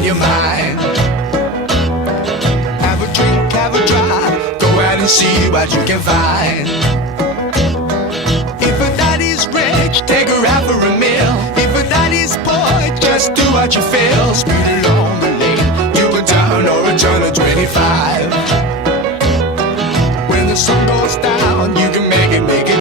on your mind. Have a drink, have a drive, go out and see what you can find. If a daddy's rich, take her out for a meal. If a daddy's poor, just do what you feel. Speed along the lane, you go down or a turn of 25.